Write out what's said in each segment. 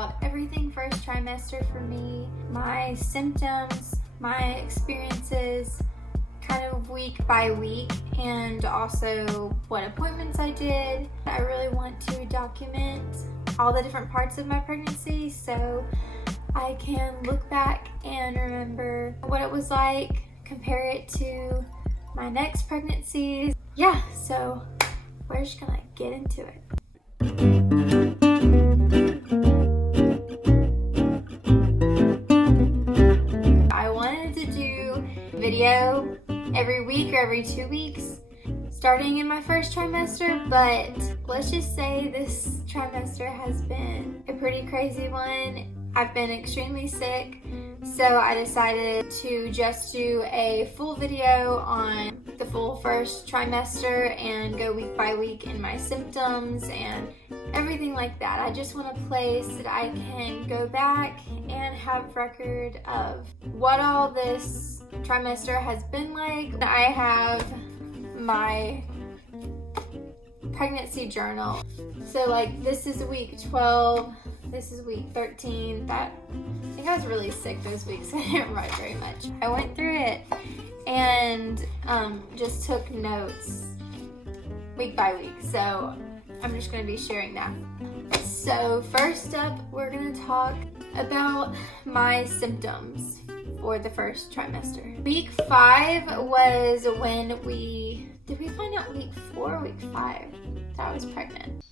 about everything first trimester for me, my symptoms, my experiences, kind of week by week, and also what appointments I did. I really want to document all the different parts of my pregnancy so I can look back and remember what it was like, compare it to my next pregnancies. Yeah, so we're just gonna get into it. I wanted to do a video every week or every 2 weeks starting in my first trimester, but let's just say this trimester has been a pretty crazy one. I've been extremely sick, so I decided to just do a full video on the full first trimester and go week by week in my symptoms and everything like that. I just want a place that I can go back and have record of what all this trimester has been like. I have my pregnancy journal. So like this is week 12, this is week 13. I think I was really sick those weeks. I didn't write very much. I went through it and just took notes week by week. So I'm just going to be sharing that. So first up, we're going to talk about my symptoms for the first trimester. Week 5 was when did we find out week 4 or week 5 that I was pregnant?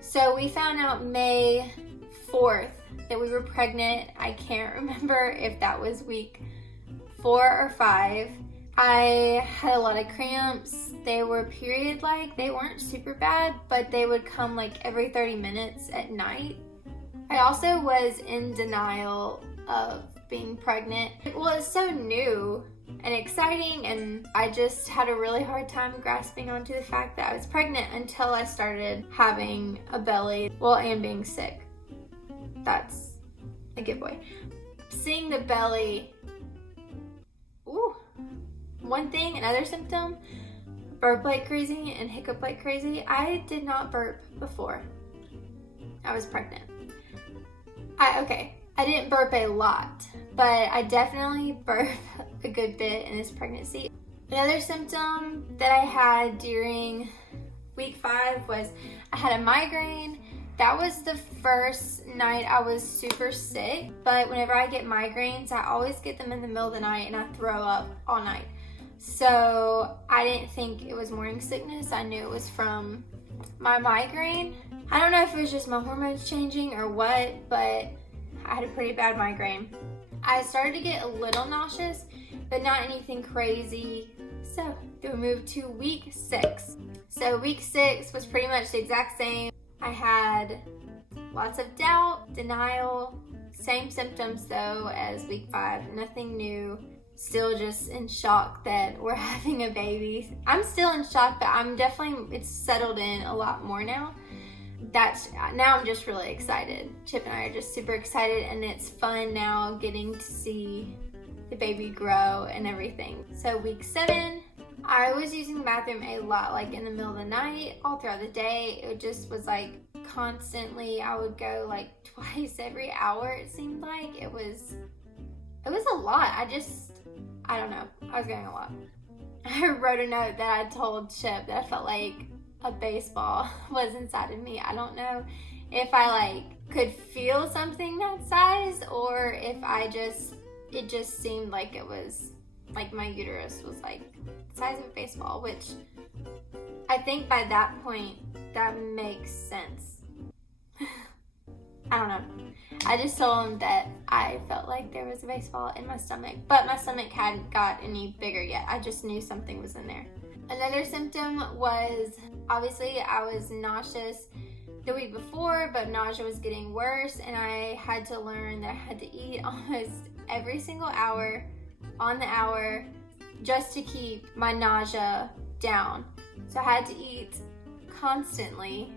So we found out May 4th that we were pregnant. I can't remember if that was week 4 or 5. I had a lot of cramps. They were period-like. They weren't super bad, but they would come like every 30 minutes at night. I also was in denial of being pregnant. Well, it's so new and exciting, and I just had a really hard time grasping onto the fact that I was pregnant until I started having a belly, and being sick. That's a giveaway. Seeing the belly, one thing, another symptom, burp like crazy and hiccup like crazy. I did not burp before I was pregnant. I didn't burp a lot, but I definitely burped a good bit in this pregnancy. Another symptom that I had during week 5 was I had a migraine. That was the first night I was super sick, but whenever I get migraines, I always get them in the middle of the night and I throw up all night. So I didn't think it was morning sickness. I knew it was from my migraine. I don't know if it was just my hormones changing or what, but I had a pretty bad migraine. I started to get a little nauseous, but not anything crazy. So we moved to week 6. So week 6 was pretty much the exact same. I had lots of doubt, denial, same symptoms though as week 5, nothing new. Still just in shock that we're having a baby. I'm still in shock, but it's settled in a lot more now. Now I'm just really excited. Chip and I are just super excited, and it's fun now getting to see the baby grow and everything. So week 7, I was using the bathroom a lot, like in the middle of the night, all throughout the day. It just was like constantly, I would go like twice every hour, it seemed like. It was a lot. I don't know. I was getting a lot. I wrote a note that I told Chip that I felt like a baseball was inside of me. I don't know if I could feel something that size or if it just seemed like it was like my uterus was like the size of a baseball, which I think by that point that makes sense. I don't know. I just told him that I felt like there was a baseball in my stomach, but my stomach hadn't got any bigger yet. I just knew something was in there. Another symptom was, obviously, I was nauseous the week before, but nausea was getting worse, and I had to learn that I had to eat almost every single hour, on the hour, just to keep my nausea down. So I had to eat constantly,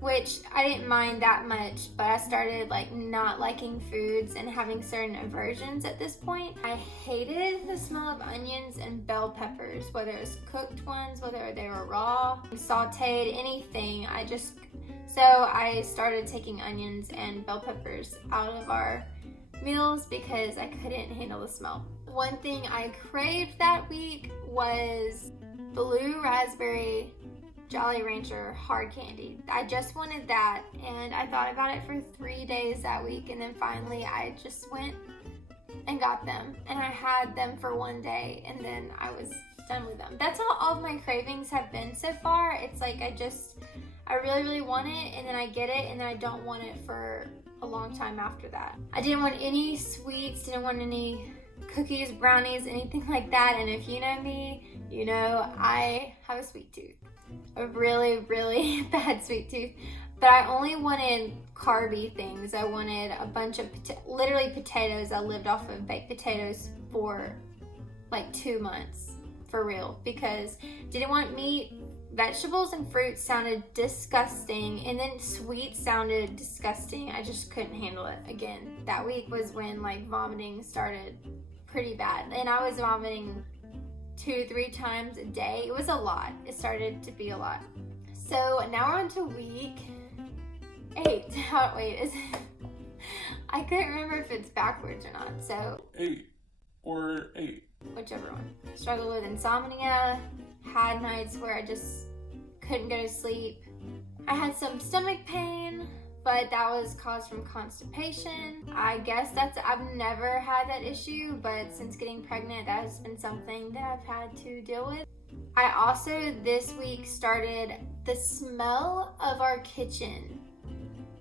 which I didn't mind that much, but I started not liking foods and having certain aversions at this point. I hated the smell of onions and bell peppers, whether it was cooked ones, whether they were raw, sauteed, anything. So I started taking onions and bell peppers out of our meals because I couldn't handle the smell. One thing I craved that week was blue raspberry Jolly Rancher hard candy. I just wanted that, and I thought about it for 3 days that week, and then finally I just went and got them, and I had them for 1 day, and then I was done with them. That's how all of my cravings have been so far. It's like I really want it, and then I get it, and then I don't want it for a long time after that. I didn't want any sweets, didn't want any cookies, brownies, anything like that. And if you know me, you know I have a sweet tooth, a really bad sweet tooth. But I only wanted carby things. I wanted a bunch of literally potatoes. I lived off of baked potatoes for like 2 months, for real, because didn't want meat. Vegetables and fruits sounded disgusting, and then sweets sounded disgusting. I just couldn't handle it. Again, that week was when like vomiting started pretty bad, and I was vomiting 2-3 times a day. It was a lot. It started to be a lot. So now we're on to week 8. Wait, is it? I couldn't remember if it's backwards or not. So 8 or 8, whichever one. Struggled with insomnia. Had nights where I just couldn't go to sleep. I had some stomach pain, but that was caused from constipation. I guess I've never had that issue, but since getting pregnant, that has been something that I've had to deal with. I also this week started the smell of our kitchen.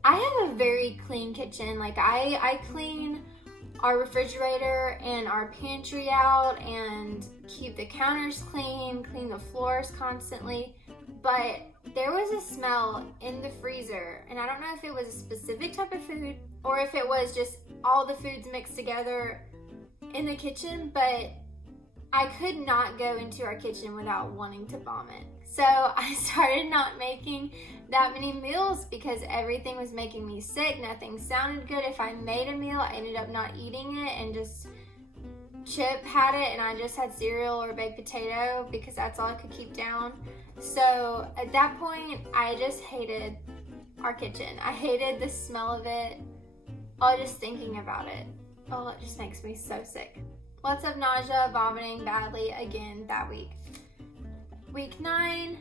I have a very clean kitchen. Like I clean our refrigerator and our pantry out and keep the counters clean the floors constantly. But there was a smell in the freezer, and I don't know if it was a specific type of food or if it was just all the foods mixed together in the kitchen, but I could not go into our kitchen without wanting to vomit. So I started not making that many meals because everything was making me sick. Nothing sounded good. If I made a meal, I ended up not eating it, and just Chip had it, and I just had cereal or baked potato because that's all I could keep down. So at that point, I just hated our kitchen. I hated the smell of it. Just thinking about it. It just makes me so sick. Lots of nausea, vomiting badly again that week. Week 9,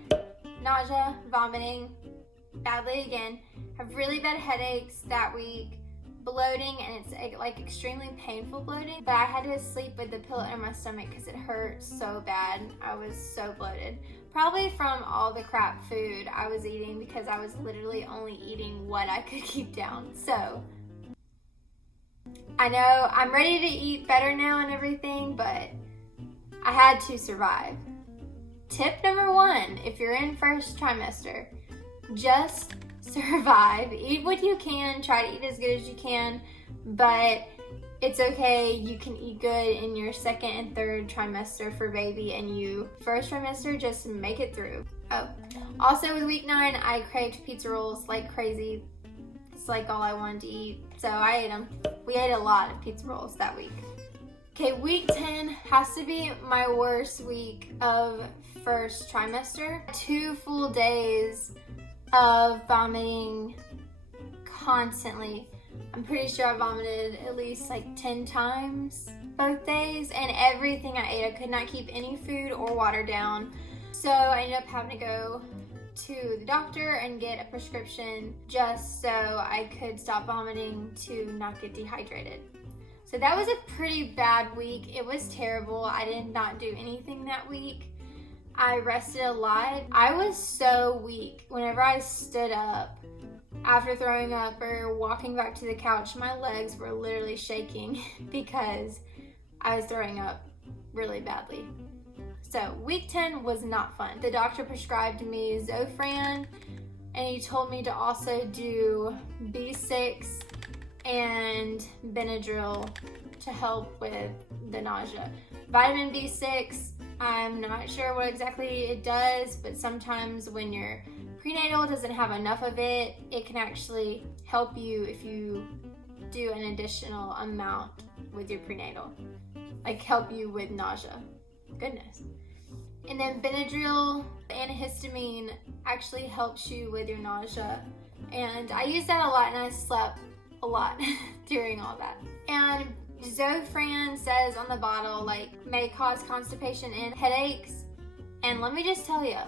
nausea, vomiting badly again. Have really bad headaches that week. Bloating, and it's like extremely painful bloating, but I had to sleep with the pillow in my stomach because it hurt so bad. I was so bloated, probably from all the crap food I was eating, because I was literally only eating what I could keep down. So I know I'm ready to eat better now and everything, but I had to survive. Tip number 1, if you're in first trimester, just survive. Eat what you can, try to eat as good as you can, but it's okay. You can eat good in your 2nd and 3rd trimester for baby, and you first trimester, just make it through. Also with week 9, I craved pizza rolls like crazy. It's like all I wanted to eat, so I ate them. We ate a lot of pizza rolls that week. Okay, week 10 has to be my worst week of first trimester. 2 full days of vomiting constantly. I'm pretty sure I vomited at least like 10 times both days, and everything I ate, I could not keep any food or water down. So I ended up having to go to the doctor and get a prescription just so I could stop vomiting to not get dehydrated. So that was a pretty bad week. It was terrible. I did not do anything that week. I rested a lot. I was so weak. Whenever I stood up after throwing up or walking back to the couch, my legs were literally shaking because I was throwing up really badly. So week 10 was not fun. The doctor prescribed me Zofran, and he told me to also do B6 and Benadryl to help with the nausea. Vitamin B6, I'm not sure what exactly it does, but sometimes when your prenatal doesn't have enough of it, it can actually help you if you do an additional amount with your prenatal, like help you with nausea. Goodness. And then Benadryl, antihistamine, actually helps you with your nausea And I used that a lot, and I slept a lot during all that. And Zofran says on the bottle, like, may cause constipation and headaches. And let me just tell you,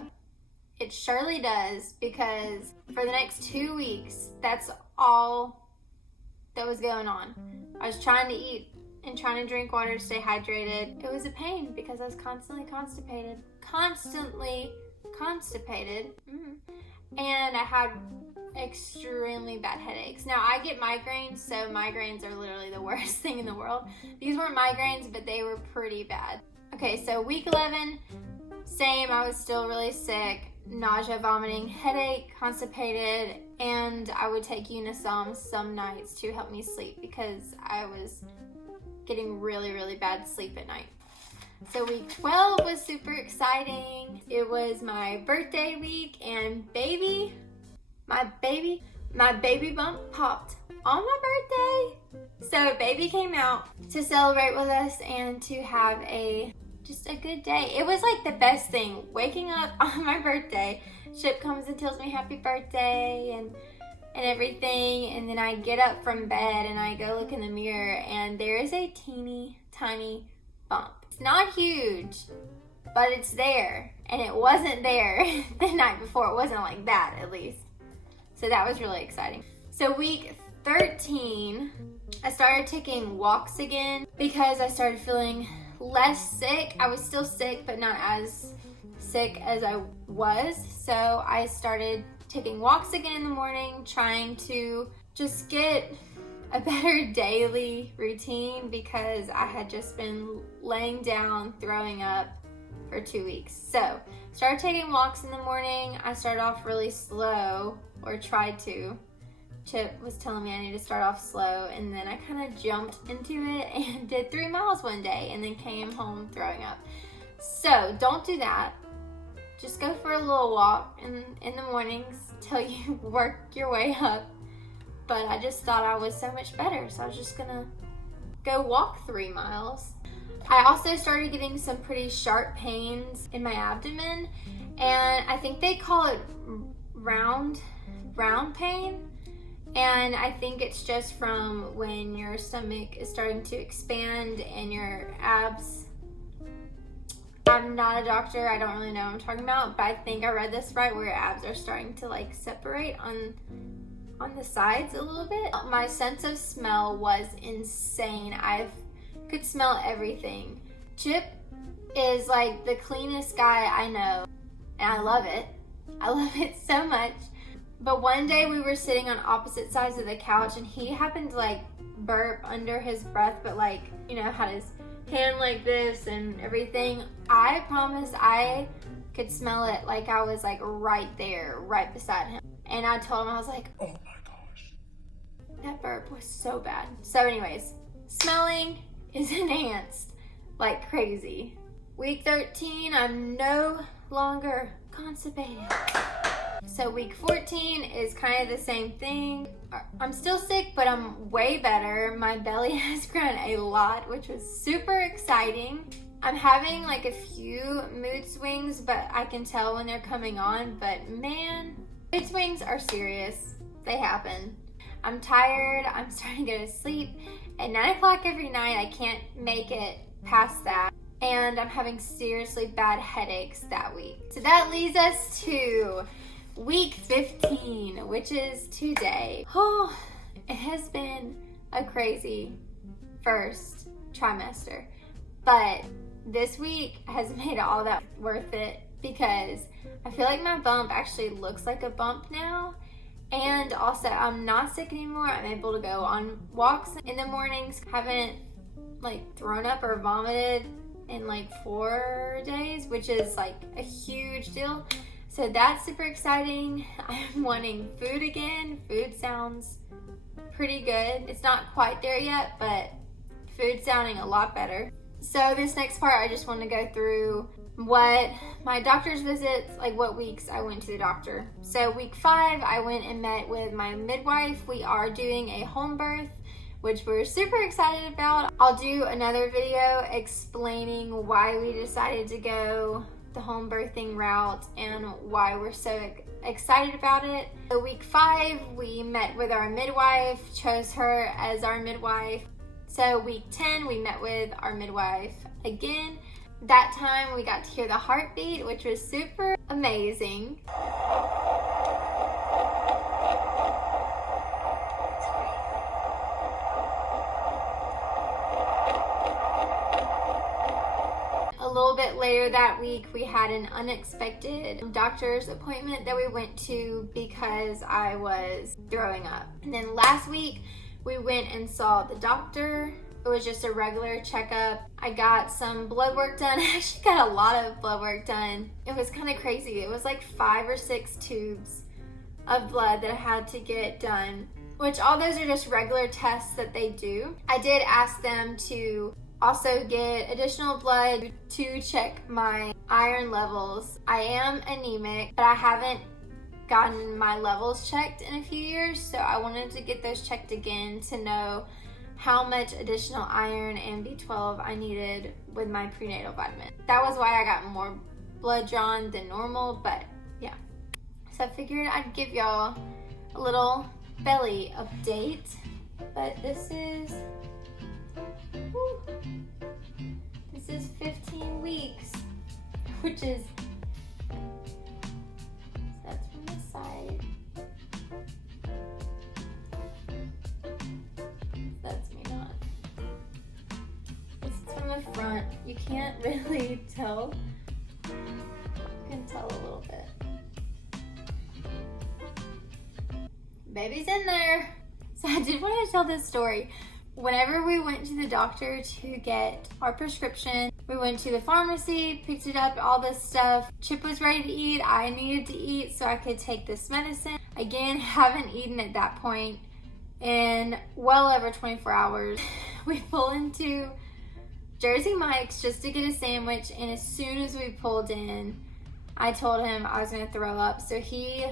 it surely does, because for the next 2 weeks, that's all that was going on. I was trying to eat and trying to drink water to stay hydrated. It was a pain because I was constantly constipated. And I had extremely bad headaches. Now, I get migraines, so migraines are literally the worst thing in the world. These weren't migraines, but they were pretty bad. Okay, so week 11, same. I was still really sick. Nausea, vomiting, headache, constipated, and I would take Unisom some nights to help me sleep because I was getting really, really bad sleep at night. So week 12 was super exciting. It was my birthday week, and my baby bump popped on my birthday. So baby came out to celebrate with us and to have just a good day. It was like the best thing. Waking up on my birthday, Chip comes and tells me happy birthday and everything, and then I get up from bed and I go look in the mirror, and there is a teeny tiny bump. It's not huge, but it's there, and it wasn't there the night before. It wasn't like that, at least. So that was really exciting. So week 13, I started taking walks again because I started feeling less sick. I was still sick, but not as sick as I was. So I started taking walks again in the morning, trying to just get a better daily routine because I had just been laying down, throwing up for 2 weeks. So started taking walks in the morning. I started off really slow, or tried to. Chip was telling me I need to start off slow, and then I kind of jumped into it and did 3 miles one day and then came home throwing up. So don't do that. Just go for a little walk in the mornings till you work your way up. But I just thought I was so much better, so I was just gonna go walk 3 miles. I also started getting some pretty sharp pains in my abdomen, and I think they call it round pain. And I think it's just from when your stomach is starting to expand and your abs. I'm not a doctor, I don't really know what I'm talking about, but I think I read this right, where your abs are starting to like separate on the sides a little bit. My sense of smell was insane. I could smell everything. Chip is like the cleanest guy I know, and I love it. I love it so much. But one day we were sitting on opposite sides of the couch, and he happened to like burp under his breath, but like, you know, had his hand like this and everything. I promise I could smell it, like I was like right there, right beside him. And I told him, I was like, oh my gosh, that burp was so bad. So anyways, smelling is enhanced like crazy. Week 13, I'm no longer constipated. So week 14 is kind of the same thing. I'm still sick, but I'm way better. My belly has grown a lot, which was super exciting. I'm having like a few mood swings, but I can tell when they're coming on. But man, mood swings are serious. They happen. I'm tired. I'm starting to go to sleep at 9 o'clock every night. I can't make it past that. And I'm having seriously bad headaches that week. So that leads us to week 15, which is today. Oh, it has been a crazy first trimester, but this week has made all that worth it because I feel like my bump actually looks like a bump now. And also, I'm not sick anymore. I'm able to go on walks in the mornings. Haven't like thrown up or vomited in like 4 days, which is like a huge deal. So that's super exciting. I'm wanting food again. Food sounds pretty good. It's not quite there yet, but food's sounding a lot better. So this next part, I just want to go through what my doctor's visits, like what weeks I went to the doctor. So week 5, I went and met with my midwife. We are doing a home birth, which we're super excited about. I'll do another video explaining why we decided to go the home birthing route and why we're so excited about it. So week 5, we met with our midwife, chose her as our midwife. So week 10, we met with our midwife again. That time we got to hear the heartbeat, which was super amazing. A little bit later that week, we had an unexpected doctor's appointment that we went to because I was throwing up. And then last week, we went and saw the doctor. It was just a regular checkup. I got some blood work done. I actually got a lot of blood work done. It was kind of crazy. It was like 5 or 6 tubes of blood that I had to get done, which all those are just regular tests that they do. I did ask them to also get additional blood to check my iron levels. I am anemic, but I haven't gotten my levels checked in a few years, so I wanted to get those checked again to know how much additional iron and B12 I needed with my prenatal vitamin. That was why I got more blood drawn than normal, but yeah. So I figured I'd give y'all a little belly update, but this is 15 weeks, which is, that's from the side. That's me not. This is from the front. You can't really tell. You can tell a little bit. Baby's in there. So I did want to tell this story. Whenever we went to the doctor to get our prescription, we went to the pharmacy, picked it up, all this stuff. Chip was ready to eat. I needed to eat so I could take this medicine. Again, haven't eaten at that point in well over 24 hours. We pull into Jersey Mike's just to get a sandwich, and as soon as we pulled in, I told him I was gonna throw up. So he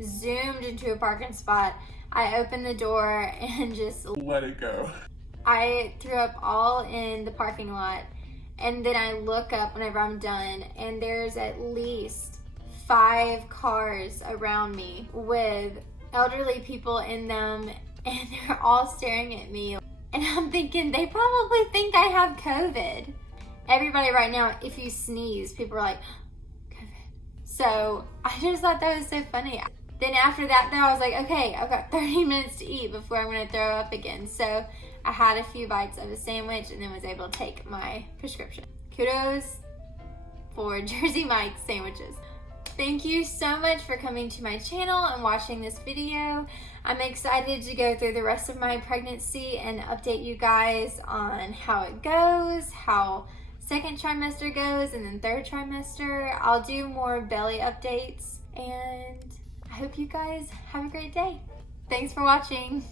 zoomed into a parking spot. I opened the door and just let it go. I threw up all in the parking lot, and then I look up whenever I'm done, and there's at least 5 cars around me with elderly people in them, and they're all staring at me. And I'm thinking, they probably think I have COVID. Everybody right now, if you sneeze, people are like, COVID. So I just thought that was so funny. Then after that, though, I was like, okay, I've got 30 minutes to eat before I'm gonna throw up again. So I had a few bites of a sandwich and then was able to take my prescription. Kudos for Jersey Mike's sandwiches. Thank you so much for coming to my channel and watching this video. I'm excited to go through the rest of my pregnancy and update you guys on how it goes, how second trimester goes, and then third trimester. I'll do more belly updates, and I hope you guys have a great day. Thanks for watching.